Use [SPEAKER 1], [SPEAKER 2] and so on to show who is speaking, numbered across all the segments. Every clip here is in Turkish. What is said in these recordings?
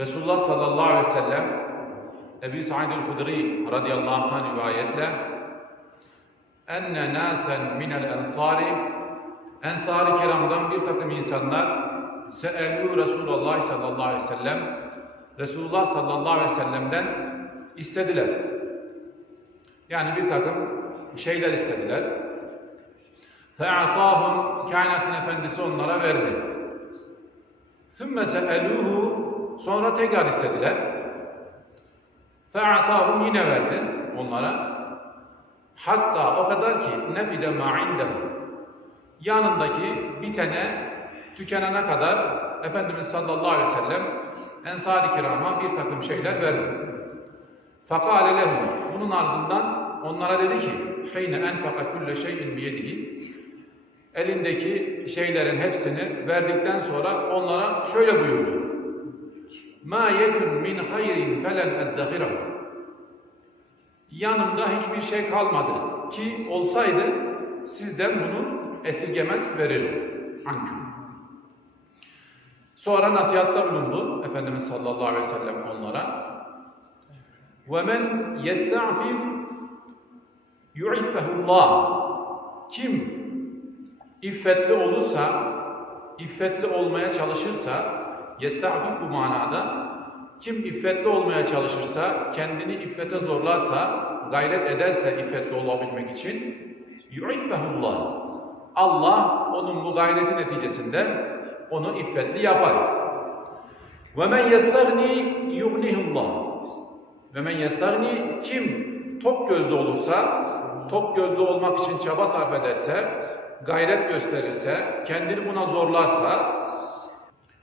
[SPEAKER 1] Resulullah sallallahu aleyhi ve sellem Ebu Sa'id el-Hudri radıyallahu anh'tan rivayetle enne nasen minel ensari ensari kiramdan bir takım insanlar se'elû Resulullah sallallahu aleyhi ve sellem Resulullah sallallahu aleyhi ve sellem'den istediler. Yani bir takım şeyler istediler. Fe'atâhum kainatın efendisi onlara verdi. Sümme se'elûhû Sonra tekrar istediler. فَاَعْطَاهُمْ Yine verdi onlara. Hatta o kadar ki nefide ma indehu yanındaki bitene tükenene kadar Efendimiz sallallahu aleyhi ve sellem Ensar-ı Kiram'a bir takım şeyler verdi. Fakale lehum bunun ardından onlara dedi ki heyne enfaka kulle şeyin biyedihi elindeki şeylerin hepsini verdikten sonra onlara şöyle buyurdu. Ma yekun min hayrin felen eddehirahu yanımda hiçbir şey kalmadı ki olsaydı sizden bunu esirgemez verirdim. Ancak. Sonra nasihatta bulundu Efendimiz sallallahu aleyhi ve sellem onlara. وَمَنْ يَسْتَعْفِفْ يُعِفَّهُ اللّٰهِ Kim iffetli olursa, iffetli olmaya çalışırsa, yesta'fif bu manada, kim iffetli olmaya çalışırsa, kendini iffete zorlarsa, gayret ederse iffetli olabilmek için, yu'iffehullah. Allah onun bu gayreti neticesinde onu iffetli yapar. Ve men yestagni yughnihullah. Ve men yestagni kim tok gözlü olursa, tok gözlü olmak için çaba sarf ederse, gayret gösterirse, kendini buna zorlarsa,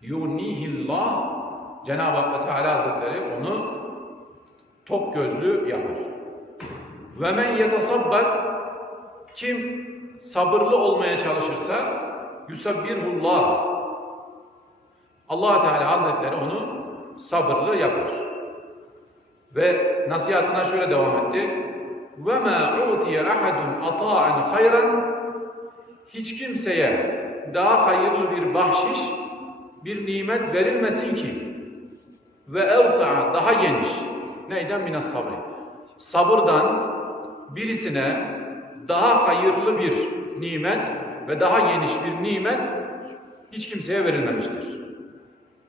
[SPEAKER 1] yughnihillah Cenab-ı Hak Teala Hazretleri onu tok gözlü yapar. Ve men yetasabbar kim sabırlı olmaya çalışırsa yusabbirullah allah Teala Hazretleri onu sabırlı yapar. Ve nasihatına şöyle devam etti. Ve ma utiye ahadun ata'an hayran hiç kimseye daha hayırlı bir bahşiş, bir nimet verilmesin ki ve evsa'a daha geniş. Neyden minas sabri? Sabırdan birisine daha hayırlı bir nimet ve daha geniş bir nimet hiç kimseye verilmemiştir.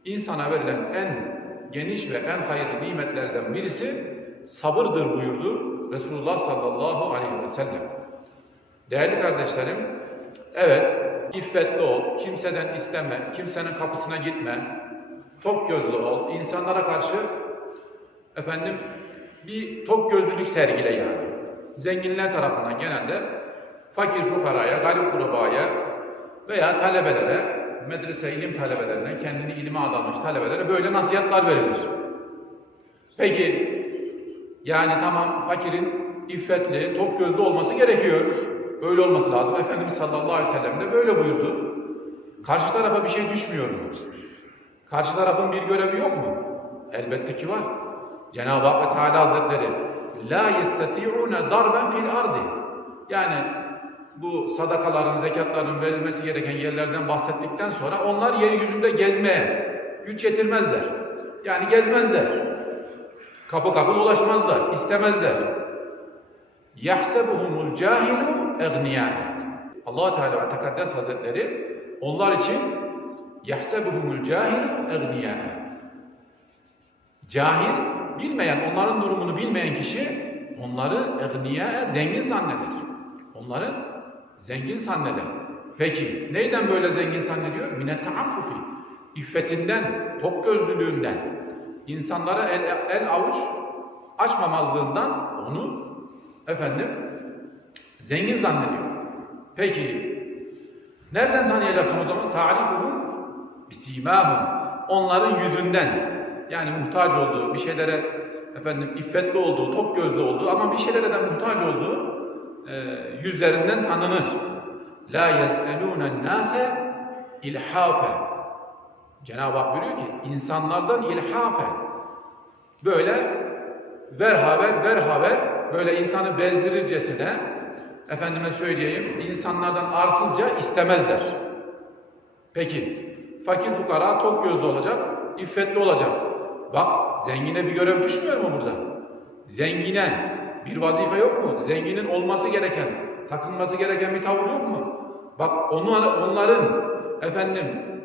[SPEAKER 1] İnsana verilen en geniş ve en hayırlı nimetlerden birisi sabırdır buyurdu Resulullah sallallahu aleyhi ve sellem. Değerli kardeşlerim, evet iffetli ol, kimseden isteme, kimsenin kapısına gitme, tok gözlü ol, insanlara karşı efendim bir tok gözlülük sergile yani. Zenginler tarafından genelde fakir fukaraya, garip grubaya veya talebelere, medrese ilim talebelerine, kendini ilime adamış talebelere böyle nasihatler verilir. Peki, yani tamam fakirin iffetli, tok gözlü olması gerekiyor. Öyle olması lazım. Efendimiz sallallahu aleyhi ve sellem de böyle buyurdu. Karşı tarafa bir şey düşmüyor mu? Karşı tarafın bir görevi yok mu? Elbette ki var. Cenab-ı Hak ve Teala Hazretleri la yestati'une darben fil ardi. Yani bu sadakaların, zekatların verilmesi gereken yerlerden bahsettikten sonra onlar yeryüzünde gezmeye güç yetirmezler. Yani gezmezler. Kapı kapı dolaşmazlar, istemezler. Yahsebuhumul cahilu egniyâ. Allah Teala ve Tekaddes Hazretleri onlar için yahsebuhumul cahilu egniyâ. Cahil, bilmeyen, onların durumunu bilmeyen kişi onları egniya, zengin zanneder. Onları zengin zanneder. Peki, neyden böyle zengin zannediyor? Mine taaffufi. İffetinden, tok gözlülüğünden, insanlara el, el avuç açmamazlığından onu efendim zengin zannediyor. Peki, nereden tanıyacaksın o zaman? Ta'rifuhum bisimahum. Onların yüzünden, yani muhtaç olduğu, bir şeylere efendim iffetli olduğu, tok gözlü olduğu ama bir şeylere de muhtaç olduğu e, yüzlerinden tanınır. La yes'elûnen nâse ilhâfe. Cenab-ı Hak buyuruyor ki insanlardan ilhafe. Böyle ver haber, ver haber böyle insanı bezdirircesine efendime söyleyeyim insanlardan arsızca istemezler. Peki fakir fukara tok gözlü olacak, iffetli olacak. Bak zengine bir görev düşmüyor mu burada? Zengine bir vazife yok mu? Zenginin olması gereken, takınması gereken bir tavır yok mu? Bak onlar, onların efendim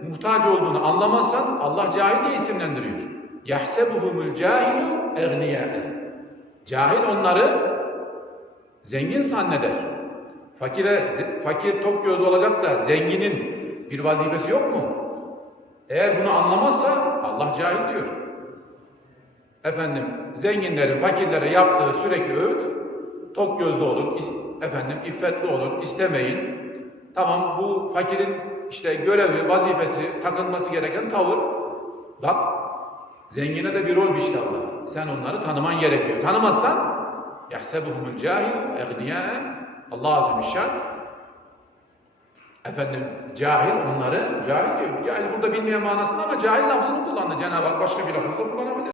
[SPEAKER 1] muhtaç olduğunu anlamazsan Allah cahil diye isimlendiriyor. Yahsebuhumul cahilu egniyâe. Cahil onları zengin zanneder. Fakire, fakir tok gözlü olacak da zenginin bir vazifesi yok mu? Eğer bunu anlamazsa Allah cahil diyor. Efendim zenginlerin fakirlere yaptığı sürekli öğüt tok gözlü olun, efendim iffetli olun, istemeyin. Tamam bu fakirin işte görevi, vazifesi, takılması gereken tavır. Bak zengine de bir rol biçti Allah. Sen onları tanıman gerekiyor. Tanımazsan yahsebuhumul cahilu egniyâe Allah azze ve şan efendim cahil onları cahil diyor. Cahil burada bilmeyen manasında ama cahil lafzını kullandı. Cenab-ı Hak başka bir lafızla kullanabilir.